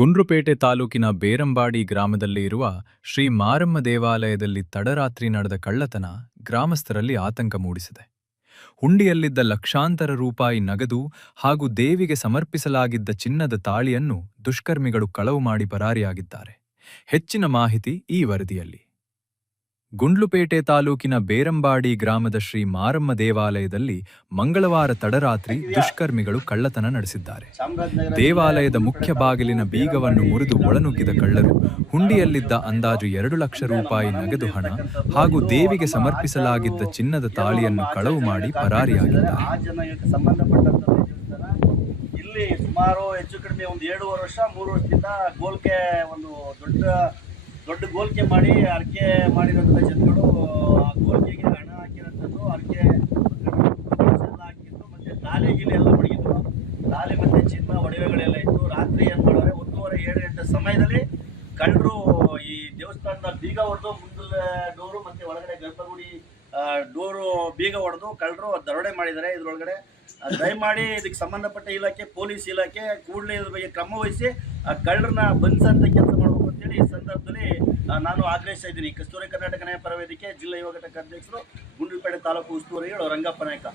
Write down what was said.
ಗುಂಡ್ಲುಪೇಟೆ ತಾಲೂಕಿನ ಬೇರಂಬಾಡಿ ಗ್ರಾಮದಲ್ಲಿ ಇರುವ ಶ್ರೀ ಮಾರಮ್ಮ ದೇವಾಲಯದಲ್ಲಿ ತಡರಾತ್ರಿ ನಡೆದ ಕಳ್ಳತನ ಗ್ರಾಮಸ್ಥರಲ್ಲಿ ಆತಂಕ ಮೂಡಿಸಿದೆ. ಹುಂಡಿಯಲ್ಲಿದ್ದ ಲಕ್ಷಾಂತರ ರೂಪಾಯಿ ನಗದು ಹಾಗೂ ದೇವಿಗೆ ಸಮರ್ಪಿಸಲಾಗಿದ್ದ ಚಿನ್ನದ ತಾಳಿಯನ್ನು ದುಷ್ಕರ್ಮಿಗಳು ಕಳವು ಮಾಡಿ ಪರಾರಿಯಾಗಿದ್ದಾರೆ. ಹೆಚ್ಚಿನ ಮಾಹಿತಿ ಈ ವರದಿಯಲ್ಲಿ. ಗುಂಡ್ಲುಪೇಟೆ ತಾಲೂಕಿನ ಬೇರಂಬಾಡಿ ಗ್ರಾಮದ ಶ್ರೀ ಮಾರಮ್ಮ ದೇವಾಲಯದಲ್ಲಿ ಮಂಗಳವಾರ ತಡರಾತ್ರಿ ದುಷ್ಕರ್ಮಿಗಳು ಕಳ್ಳತನ ನಡೆಸಿದ್ದಾರೆ. ದೇವಾಲಯದ ಮುಖ್ಯ ಬಾಗಿಲಿನ ಬೀಗವನ್ನು ಮುರಿದು ಒಳನುಗ್ಗಿದ ಕಳ್ಳರು ಹುಂಡಿಯಲ್ಲಿದ್ದ ಅಂದಾಜು 2 ಲಕ್ಷ ರೂಪಾಯಿ ನಗದು ಹಣ ಹಾಗೂ ದೇವಿಗೆ ಸಮರ್ಪಿಸಲಾಗಿದ್ದ ಚಿನ್ನದ ತಾಳಿಯನ್ನು ಕಳವು ಮಾಡಿ ಪರಾರಿಯಾಗಿದ್ದಾರೆ. ಇಲ್ಲಿ ಸುಮಾರು ಹೆಚ್ಚು ಕಡಿಮೆ ಒಂದು 2.5 ವರ್ಷ 3 ವರ್ಷದಿಂದ ಗೋಲ್ಕೆ ಒಂದು ದೊಡ್ಡ ಗೋಲ್ಕೆ ಮಾಡಿ ಅರ್ಕೆ ಮಾಡಿರೋಂಥ ಜನಗಳು ಆ ಗೋಲ್ಕೆಗೆ ಹಣ ಹಾಕಿರೋಂಥದ್ದು, ಅರ್ಕೆ ಎಲ್ಲ ಹಾಕಿದ್ದು, ಮತ್ತು ತಾಲೆ ಗೀಲೆ ಎಲ್ಲ ಮಡಗಿದ್ರು. ತಾಲೆ ಮತ್ತು ಚಿನ್ನ ಒಡವೆಗಳೆಲ್ಲ ಇತ್ತು. ರಾತ್ರಿ ಏನು ಮಾಡಿದ್ರೆ 1:30 7 ಗಂಟೆ ಸಮಯದಲ್ಲಿ ಕಳ್ಳರು ಈ ದೇವಸ್ಥಾನದ ಬೀಗ ಹೊಡೆದು ಮುಂದೆ ಡೋರು ಮತ್ತು ಒಳಗಡೆ ಗರ್ಭಗುಡಿ ಡೋರು ಬೀಗ ಹೊಡೆದು ಕಳ್ಳರು ದರೋಡೆ ಮಾಡಿದ್ದಾರೆ. ಇದರೊಳಗಡೆ ದಯಮಾಡಿ ಇದಕ್ಕೆ ಸಂಬಂಧಪಟ್ಟ ಇಲಾಖೆ, ಪೊಲೀಸ್ ಇಲಾಖೆ ಕೂಡಲೇ ಇದ್ರ ಬಗ್ಗೆ ಕ್ರಮ ವಹಿಸಿ ಆ ಕಳ್ಳರನ್ನ ಬಂಧಿಸಂತ ಕೆಲಸ ಮಾಡಬೇಕು ಅಂತೇಳಿ ಈ ಸಂದರ್ಭದಲ್ಲಿ ನಾನು ಆಗ್ರಹಿಸ್ತಾ ಇದ್ದೀನಿ. ಕಸ್ತೂರಿ ಕರ್ನಾಟಕ ನ್ಯಾಯ ಪರ ವೇದಿಕೆ ಜಿಲ್ಲಾ ಯುವ ಘಟಕ ಅಧ್ಯಕ್ಷರು, ಗುಂಡ್ಲುಪೇಟೆ ತಾಲೂಕು ಉಸ್ತುವಾರಿಗಳು ರಂಗಪ್ಪ ನಾಯ್ಕ.